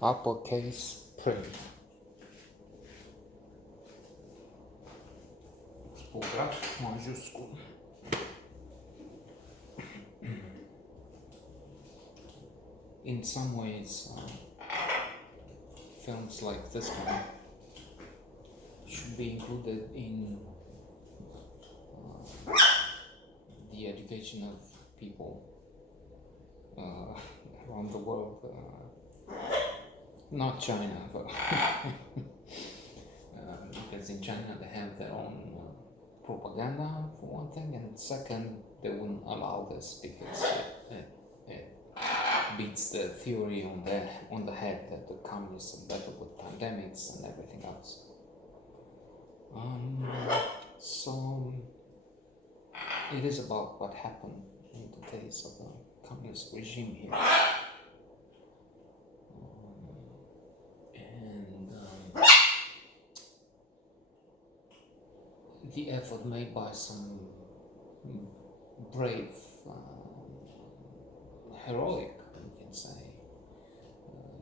Uppercase print. Tipograf Majuscul. In some ways, films like this one should be included in the education of people around the world. Not China, but because in China they have their own propaganda for one thing, and second, they wouldn't allow this because it beats the theory on the head that the communists are better with pandemics and everything else. So it is about what happened in the days of the communist regime here. The effort made by some brave, heroic, we can say,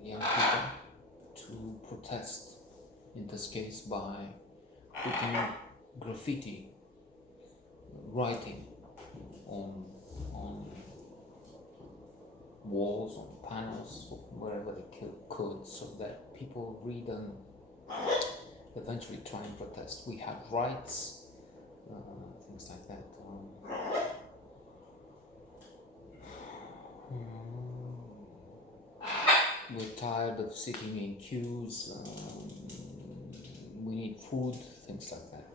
young people to protest, in this case by putting graffiti writing on walls, on panels, wherever they could, so that people read and eventually try and protest. We have rights, things like that. We're tired of sitting in queues. We need food, things like that.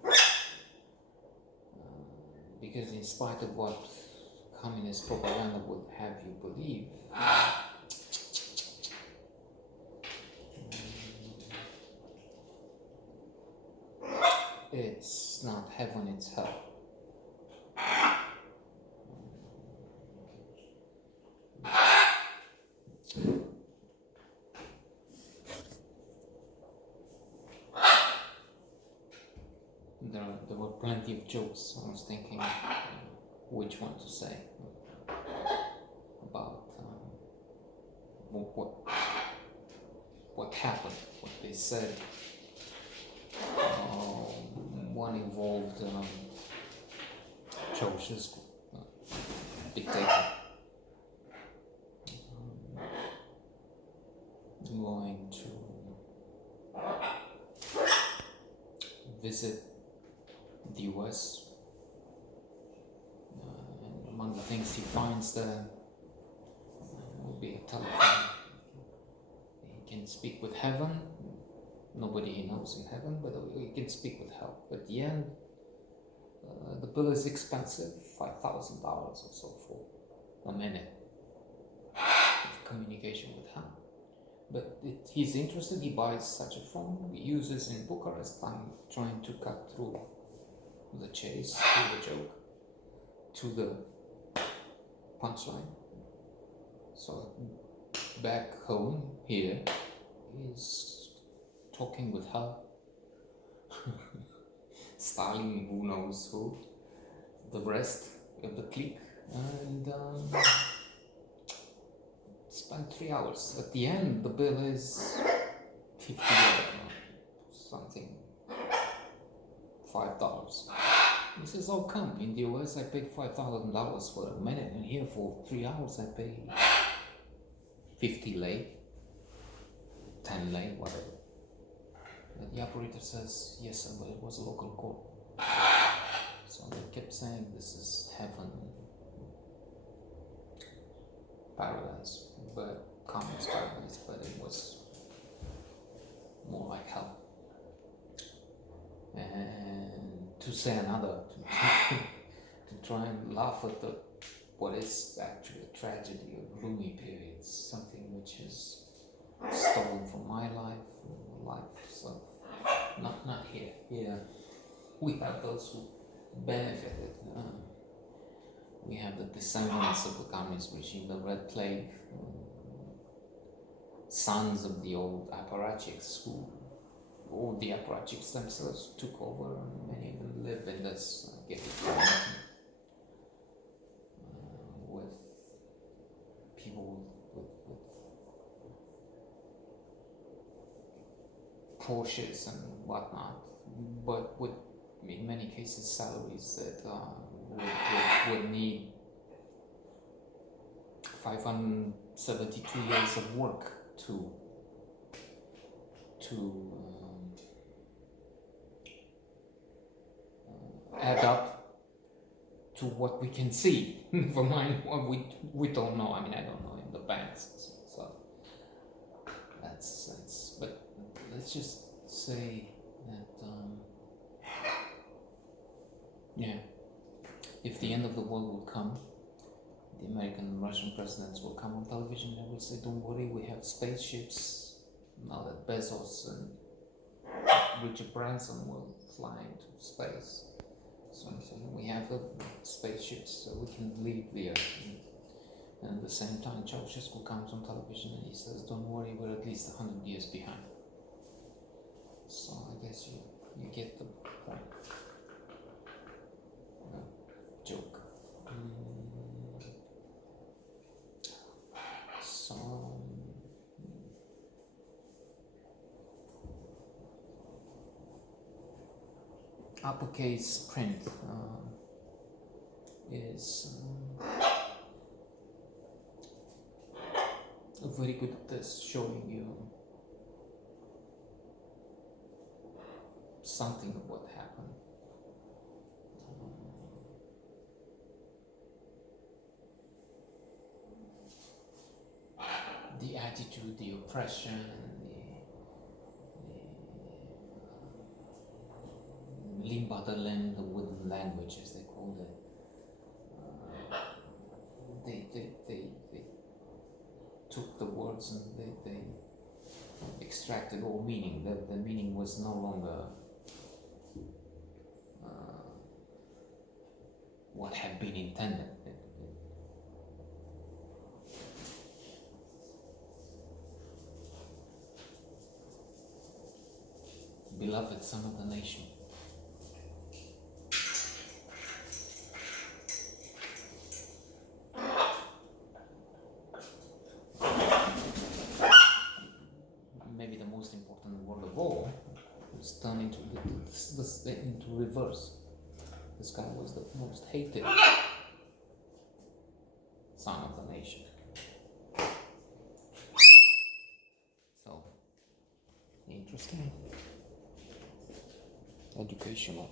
Because in spite of what communist propaganda would have you believe, it's not heaven, it's hell. There were plenty of jokes. I was thinking which one to say about what happened, what they said. One involved Majuscul, dictator, going to visit the US, and among the things he finds there will be a telephone. He can speak with heaven. Nobody he knows in heaven, but he can speak with hell. At the end, the bill is expensive, $5,000 or so for a minute of communication with him. But he's interested, he buys such a phone, he uses in Bucharest. I'm trying to cut through the chase, through the joke, to the punchline. So back home here, he's talking with her, Stalin, who knows who, the rest of the clique, and spent 3 hours. At the end, the bill is $50, something, $5. He says, "Oh, come, in the US I paid $5,000 for a minute, and here for 3 hours I pay 50 lei, 10 lei, whatever." But the operator says, "Yes, sir, but it was a local court." So they kept saying this is heaven, paradise, but communist paradise, but it was more like hell. And to say another, to try and laugh at what is actually a tragedy, a gloomy period, something which is stolen from my life, from the lives of not here. Here we have those who benefited. We have the descendants of the communist regime, the Red Plague, sons of the old apparatchiks, who all the apparatchiks themselves took over, and many of them live in this gated community with people with Porsches and whatnot, but with, in many cases, salaries that would need 572 years of work to add up to what we can see. Never mind what we don't know. I mean, I don't know in the banks, so that's. But let's just say that yeah, if the end of the world will come, the American and Russian presidents will come on television and will say, "Don't worry, we have spaceships." Now that Bezos and Richard Branson will fly into space, so we have spaceships, so we can leave the Earth. And at the same time, Ceausescu comes on television and he says, "Don't worry, we're at least 100 years behind." So I guess you get the point. Joke. So Uppercase print is very good at this, showing you something of what happened. The attitude, the oppression, the Limbaderland, the wooden language as they called it. They took the words and they extracted all meaning. The meaning was no longer what had been intended. Beloved son of the nation. Maybe the most important word of all was turned into reverse. This guy was the most hated son of the nation. So, interesting. Educational.